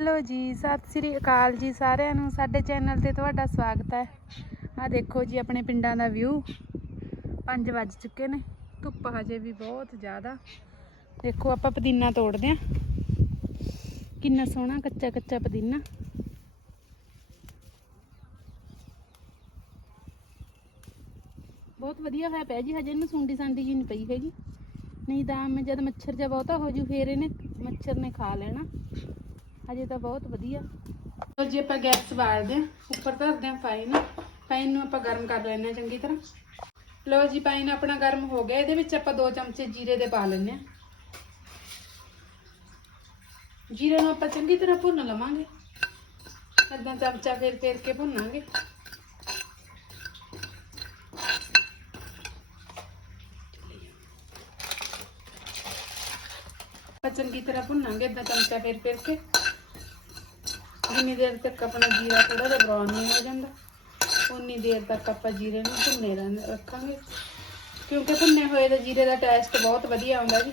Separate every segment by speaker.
Speaker 1: Hello ਜੀ, ਸਤਿ ਸ੍ਰੀ ਅਕਾਲ ਜੀ ਸਾਰਿਆਂ ਨੂੰ। ਸਾਡੇ ਚੈਨਲ ਤੇ ਤੁਹਾਡਾ ਸਵਾਗਤ ਹੈ। ਆ ਦੇਖੋ ਜੀ, ਆਪਣੇ ਪਿੰਡਾਂ ਦਾ ਵਿਊ 5 ਵੱਜ ਚੁੱਕੇ ਨੇ। ਧੁੱਪ ਹਜੇ ਵੀ ਬਹੁਤ ਜ਼ਿਆਦਾ। ਦੇਖੋ, ਆਪਾਂ ਪੁਦੀਨਾ ਤੋੜਦੇ ਆਂ ਕਿੰਨਾ ਸੋਹਣਾ, ਕੱਚਾ ਕੱਚਾ ਪੁਦੀਨਾ। ਬਹੁਤ ਵਧੀਆ ਹੋਇਆ ਪਿਆ ਜੀ, ਹਜੇ ਇਹਨੂੰ ਸੁੰਡੀ ਸਾਂਡੀ ਜੀ ਨਹੀਂ ਪਈ ਹੈਗੀ। ਨਹੀਂ ਤਾਂ ਮੈਂ ਜਦ ਮੱਛਰ ਜਿਹਾ ਬਹੁਤਾ ਹੋ ਜੂ, ਫੇਰ ਇਹਨੇ ਮੱਛਰ ਨੇ ਖਾ ਲੈਣਾ। ਹਜੇ ਤਾਂ ਬਹੁਤ ਵਧੀਆ। ਲੋ ਜੀ ਆਪਾਂ ਗੈਸ ਬਾਲਦੇ ਆਂ ਉੱਪਰ ਧਰਦੇ ਆਂ ਪਾਈਨ ਪਾਈਨ ਨੂੰ ਆਪਾਂ ਗਰਮ ਕਰ ਲੈਣੇ ਚੰਗੀ ਤਰ੍ਹਾਂ। ਲੋ ਜੀ ਪਾਈਨ ਆਪਣਾ ਗਰਮ ਹੋ ਗਿਆ। ਇਹਦੇ ਵਿੱਚ ਆਪਾਂ 2 ਚਮਚੇ ਜੀਰੇ ਦੇ ਪਾ ਲੈਣੇ ਆਂ ਜੀਰੇ ਨੂੰ ਆਪਾਂ ਚੰਗੀ ਤਰ੍ਹਾਂ ਭੁੰਨ ਲਵਾਂਗੇ। ਏਦਾਂ ਚਮਚਾ ਫੇਰ ਫੇਰ ਕੇ ਭੁੰਨਾਂਗੇ। ਆਪਾਂ ਚੰਗੀ ਤਰ੍ਹਾਂ ਭੁੰਨਾਂਗੇ। ਏਦਾਂ ਚਮਚਾ ਫੇਰ ਫੇਰ ਕੇ। ਜਿੰਨੀ ਦੇਰ ਤੱਕ ਆਪਣਾ ਜੀਰਾ ਥੋੜਾ ਜਿਹਾ ਬਰਾਊਨ ਨਹੀਂ ਹੋ ਜਾਂਦਾ ਉਨੀ ਦੇਰ ਤੱਕ ਆਪਾਂ ਜੀਰੇ ਨੂੰ ਭੁੰਨੇ ਰਹਿਣ, ਰੱਖਾਂਗੇ। ਕਿਉਂਕਿ ਭੁੰਨੇ ਹੋਏ ਦਾ ਜੀਰੇ ਦਾ ਟੇਸਟ ਬਹੁਤ ਵਧੀਆ ਆਉਂਦਾ ਜੀ।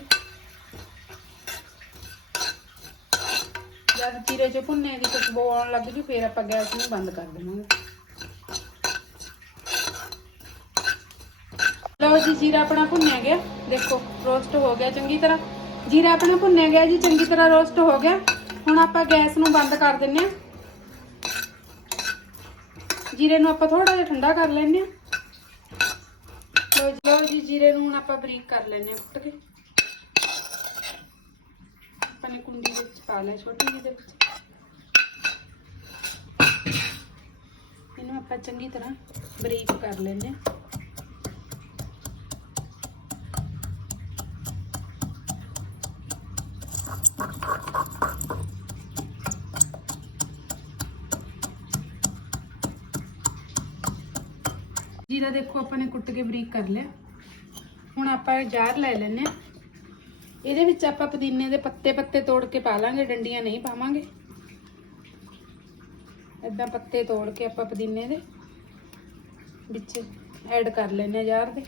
Speaker 1: ਜਦ ਜੀਰੇ 'ਚ ਭੁੰਨੇ ਦੀ ਖੁਸ਼ਬੂ ਆਉਣ ਲੱਗ ਜੂ, ਫਿਰ ਆਪਾਂ ਗੈਸ ਨੂੰ ਬੰਦ ਕਰ ਦੇਵਾਂਗੇ। ਲਓ ਜੀ, ਜੀਰਾ ਆਪਣਾ ਭੁੰਨਿਆ ਗਿਆ। ਦੇਖੋ ਰੋਸਟ ਹੋ ਗਿਆ ਚੰਗੀ ਤਰ੍ਹਾਂ। ਜੀਰਾ ਆਪਣਾ ਭੁੰਨਿਆ ਗਿਆ ਜੀ, ਚੰਗੀ ਤਰ੍ਹਾਂ ਰੋਸਟ ਹੋ ਗਿਆ। ਹੁਣ ਆਪਾਂ ਗੈਸ ਨੂੰ ਬੰਦ ਕਰ ਦਿੰਨੇ ਆ। ਜੀਰੇ ਨੂੰ ਆਪਾਂ ਥੋੜਾ ਜਿਹਾ ਠੰਡਾ ਕਰ ਲੈਨੇ ਆ। ਲਓ ਜੀ ਲਓ ਜੀ, ਜੀਰੇ ਨੂੰ ਹੁਣ ਆਪਾਂ ਬਰੀਕ ਕਰ ਲੈਨੇ ਆ ਕੁੱਟ ਕੇ। ਆਪਾਂ ਨੇ ਕੁੰਡੀ ਵਿੱਚ ਪਾ ਲਿਆ ਛੋਟੀ ਜਿਹੀ ਦੇ ਵਿੱਚ। ਇਹਨੂੰ ਆਪਾਂ ਚੰਗੀ ਤਰ੍ਹਾਂ ਬਰੀਕ ਕਰ ਲੈਨੇ ਆ। ਜੀਰਾ ਦੇਖੋ ਆਪਾਂ ਨੇ ਕੁੱਟ ਕੇ ਬਰੀਕ ਕਰ ਲਿਆ। ਹੁਣ ਆਪਾਂ ਇਹ ਜਾਰ ਲੈ ਲੈਨੇ ਆ ਇਹਦੇ ਵਿੱਚ ਆਪਾਂ ਪੁਦੀਨੇ ਦੇ ਪੱਤੇ ਪੱਤੇ ਤੋੜ ਕੇ ਪਾ ਲਾਂਗੇ, ਡੰਡੀਆਂ ਨਹੀਂ ਪਾਵਾਂਗੇ। ਏਦਾਂ ਪੱਤੇ ਤੋੜ ਕੇ ਆਪਾਂ ਪੁਦੀਨੇ ਦੇ ਵਿੱਚ ਐਡ ਕਰ ਲੈਨੇ ਆ ਜਾਰ ਦੇ।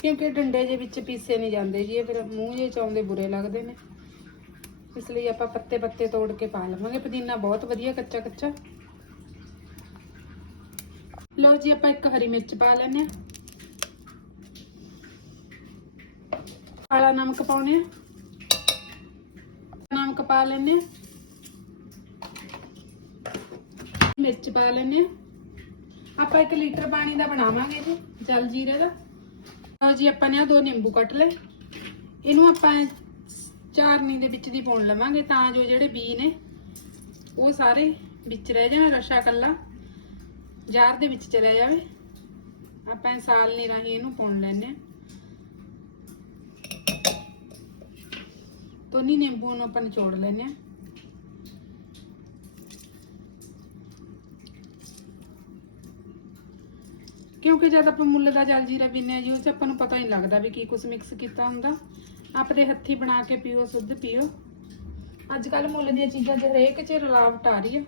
Speaker 1: ਕਿਉਂਕਿ ਡੰਡੇ ਦੇ ਵਿੱਚ ਪੀਸੇ ਨਹੀਂ ਜਾਂਦੇ ਜੀ, ਇਹ ਫਿਰ ਮੂੰਹ ਜੇ ਚਾਉਂਦੇ ਬੁਰੇ ਲੱਗਦੇ ਨੇ। ਇਸ ਲਈ ਆਪਾਂ ਪੱਤੇ ਪੱਤੇ ਤੋੜ ਕੇ ਪਾ ਲਵਾਂਗੇ। ਪੁਦੀਨਾ ਬਹੁਤ ਵਧੀਆ ਕੱਚਾ ਕੱਚਾ। ਲਓ ਜੀ, ਆਪਾਂ ਇੱਕ ਹਰੀ ਮਿਰਚ ਪਾ ਲੈਣੇ ਆ ਕਾਲਾ ਨਮਕ ਪਾਉਨੇ ਆ ਨਮਕ ਪਾ ਲੈਨੇ ਆ ਮਿਰਚ ਪਾ ਲੈਣੇ ਆ ਆਪਾਂ 1 ਲੀਟਰ ਪਾਣੀ ਦਾ ਬਣਾਵਾਂਗੇ ਜੀ, ਜਲ ਜੀਰੇ ਦਾ। ਲਓ ਜੀ, ਆਪਾਂ ਨੇ ਆਹ ਦੋ ਨਿੰਬੂ ਕੱਟ ਲਏ। ਇਹਨੂੰ ਆਪਾਂ ਚਾਰਨੀ ਦੇ ਵਿੱਚ ਦੀ ਪਾਉਣ ਲਵਾਂਗੇ ਤਾਂ ਜੋ ਜਿਹੜੇ ਬੀ ਨੇ ਉਹ ਸਾਰੇ ਵਿੱਚ ਰਹਿ ਜਾਣ, ਰਸ਼ਾ ਕੱਲਾ ਜਾਰ ਦੇ ਵਿੱਚ ਚਲਿਆ ਜਾਵੇ। ਆਪਾਂ ਸਾਲ ਨਹੀਂ ਰਾਹੀਂ ਇਹਨੂੰ ਪਾਉਣ ਲੈਣੇ ਆ ਤੋਨੀ ਨਿੰਬੂ ਨੂੰ ਆਪਾਂ ਨਿਚੋੜ ਲੈਣੇ ਆ ਕਿਉਂਕਿ ਜਦ ਆਪਾਂ ਮੁੱਲ ਦਾ ਜਲ ਜੀਰਾ ਪੀਨੇ ਆ ਜੀ, ਉਹ ਆਪਾਂ ਨੂੰ ਪਤਾ ਹੀ ਨਹੀਂ ਲੱਗਦਾ ਵੀ ਕੀ ਕੁਝ ਮਿਕਸ ਕੀਤਾ ਹੁੰਦਾ। ਆਪਣੇ ਹੱਥੀ ਬਣਾ ਕੇ ਪੀਓ ਸੁੱਧ ਪੀਓ। ਅੱਜ ਕੱਲ ਮੁੱਲ ਦੀਆਂ ਚੀਜ਼ਾਂ 'ਚ ਹਰੇਕ 'ਚ ਰਲਾਵਟ ਆ ਰਹੀ ਆ।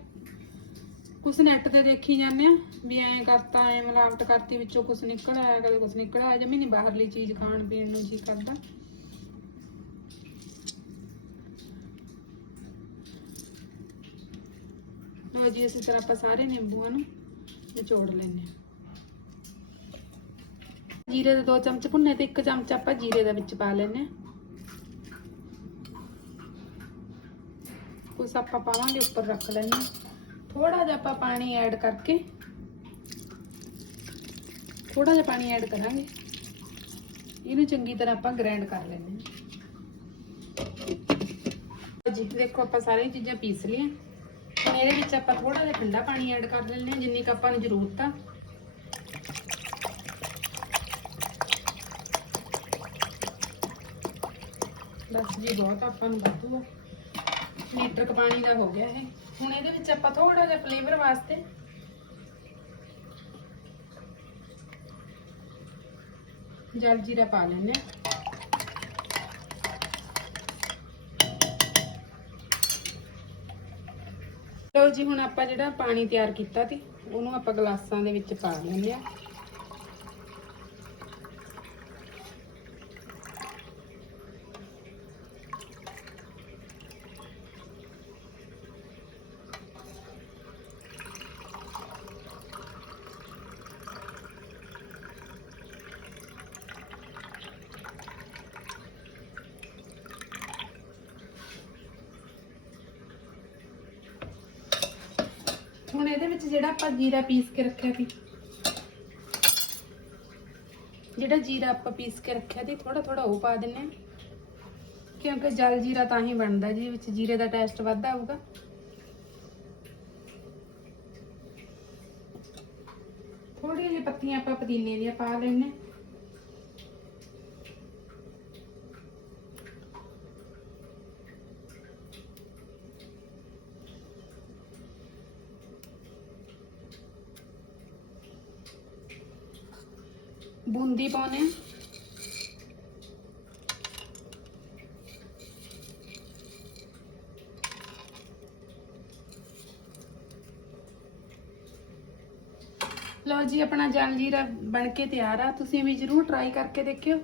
Speaker 1: ਕੁਛ ਨੈਟ ਤੇ ਦੇਖੀ ਜਾਂਦੇ ਆ ਵੀ ਐਂ ਕਰਤਾ, ਐਂ ਮਿਲਾਵਟ ਕਰਤੀ, ਵਿੱਚੋਂ ਕੁਛ ਨਿਕਲ ਆਇਆ, ਕਦੇ ਕੁਛ ਨਿਕਲ ਆਇਆ ਜਮੀ ਨਹੀਂ ਬਾਹਰਲੀ ਚੀਜ਼ ਖਾਣ ਪੀਣ ਨੂੰ ਜੀ ਕਰਦਾ। ਲਓ ਜੀ, ਇਸੇ ਤਰ੍ਹਾਂ ਆਪਾਂ ਸਾਰੇ ਨਿੰਬੂਆਂ ਨੂੰ ਨਿਚੋੜ ਲੈਣੇ ਜੀਰੇ ਦੇ 2 ਚਮਚ ਭੁੰਨੇ ਤੇ 1 ਚਮਚ ਆਪਾਂ ਜੀਰੇ ਦਾ ਵਿੱਚ ਪਾ ਲੈਣੇ ਆ ਕੁਛ ਆਪਾਂ ਪਾਵਾਂਗੇ ਉੱਪਰ ਰੱਖ ਲੈਣੇ ਥੋੜਾ ਜਿਹਾ ਆਪਾਂ ਪਾਣੀ ਐਡ ਕਰਕੇ ਥੋੜਾ ਜਿਹਾ ਪਾਣੀ ਐਡ ਕਰਾਂਗੇ। ਇਹਨੂੰ ਚੰਗੀ ਤਰ੍ਹਾਂ ਆਪਾਂ ਗ੍ਰਾਈਂਡ ਕਰ ਲੈਣੇ ਜੀ ਦੇਖੋ ਆਪਾਂ ਸਾਰੀਆਂ ਚੀਜ਼ਾਂ ਪੀਸ ਲਈਆਂ। ਹੁਣ ਇਹਦੇ ਵਿੱਚ ਆਪਾਂ ਥੋੜਾ ਜਿਹਾ ਠੰਡਾ ਪਾਣੀ ਐਡ ਕਰ ਲੈਣੇ ਜਿੰਨੀ ਕੁ ਆਪਾਂ ਨੂੰ ਜ਼ਰੂਰਤ ਆ। ਬਸ ਜੀ, ਬਹੁਤ ਆਪਾਂ ਨੂੰ ਵਾਧੂ ਆ। ਲੀਟਰ ਕ ਪਾਣੀ ਦਾ ਹੋ ਗਿਆ ਇਹ। ਹੁਣ ਇਹਦੇ ਵਿੱਚ ਆਪਾਂ ਥੋੜਾ ਜਿਹਾ ਫਲੇਵਰ ਵਾਸਤੇ ਜਲ ਜੀਰਾ ਪਾ ਲੈਣੇ ਲਓ ਜੀ, ਹੁਣ ਆਪਾਂ ਜਿਹੜਾ ਪਾਣੀ ਤਿਆਰ ਕੀਤਾ ਸੀ, ਉਹਨੂੰ ਆਪਾਂ ਗਲਾਸਾਂ ਦੇ ਵਿੱਚ ਪਾ ਲੈਂਦੇ ਆ ਹੁਣ ਇਹਦੇ ਵਿੱਚ ਜਿਹੜਾ ਆਪਾਂ ਜੀਰਾ ਪੀਸ ਕੇ ਰੱਖਿਆ ਸੀ। ਜਿਹੜਾ ਜੀਰਾ ਆਪਾਂ ਪੀਸ ਕੇ ਰੱਖਿਆ ਸੀ ਥੋੜਾ ਥੋੜਾ ਉਹ ਪਾ ਦਿੰਨੇ ਆ ਕਿਉਂਕਿ ਜਲ ਜੀਰਾ ਤਾਂ ਹੀ ਬਣਦਾ ਜੀ ਵਿੱਚ ਜੀਰੇ ਦਾ ਟੇਸਟ ਵੱਧ ਆਊਗਾ ਥੋੜੀਆਂ ਜਿਹੀ ਪੱਤੀਆਂ ਆਪਾਂ ਪੁਦੀਨੇ ਦੀਆਂ ਪਾ ਲੈਣੇ ਬੂੰਦੀ ਪਾਉਣੇ ਆ ਲਓ ਜੀ, ਆਪਣਾ ਜਲ ਜੀਰਾ ਬਣ ਕੇ ਤਿਆਰ ਆ। ਤੁਸੀਂ ਵੀ ਜਰੂਰ ਟਰਾਈ ਕਰਕੇ ਦੇਖਿਓ।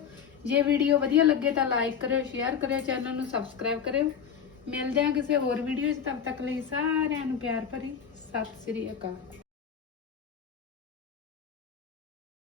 Speaker 1: ਜੇ ਵੀਡੀਓ ਵਧੀਆ ਲੱਗੇ ਤਾਂ ਲਾਈਕ ਕਰਿਓ ਸ਼ੇਅਰ ਕਰਿਓ ਚੈਨਲ ਨੂੰ ਸਬਸਕ੍ਰਾਈਬ ਕਰਿਓ। ਮਿਲਦੇ ਹਾਂ ਕਿਸੇ ਹੋਰ ਵੀਡੀਓ 'ਚ। ਤਦ ਤੱਕ ਲਈ ਸਾਰਿਆਂ ਨੂੰ ਪਿਆਰ ਭਰੀ। ਸਤਿ ਸ੍ਰੀ ਅਕਾਲ।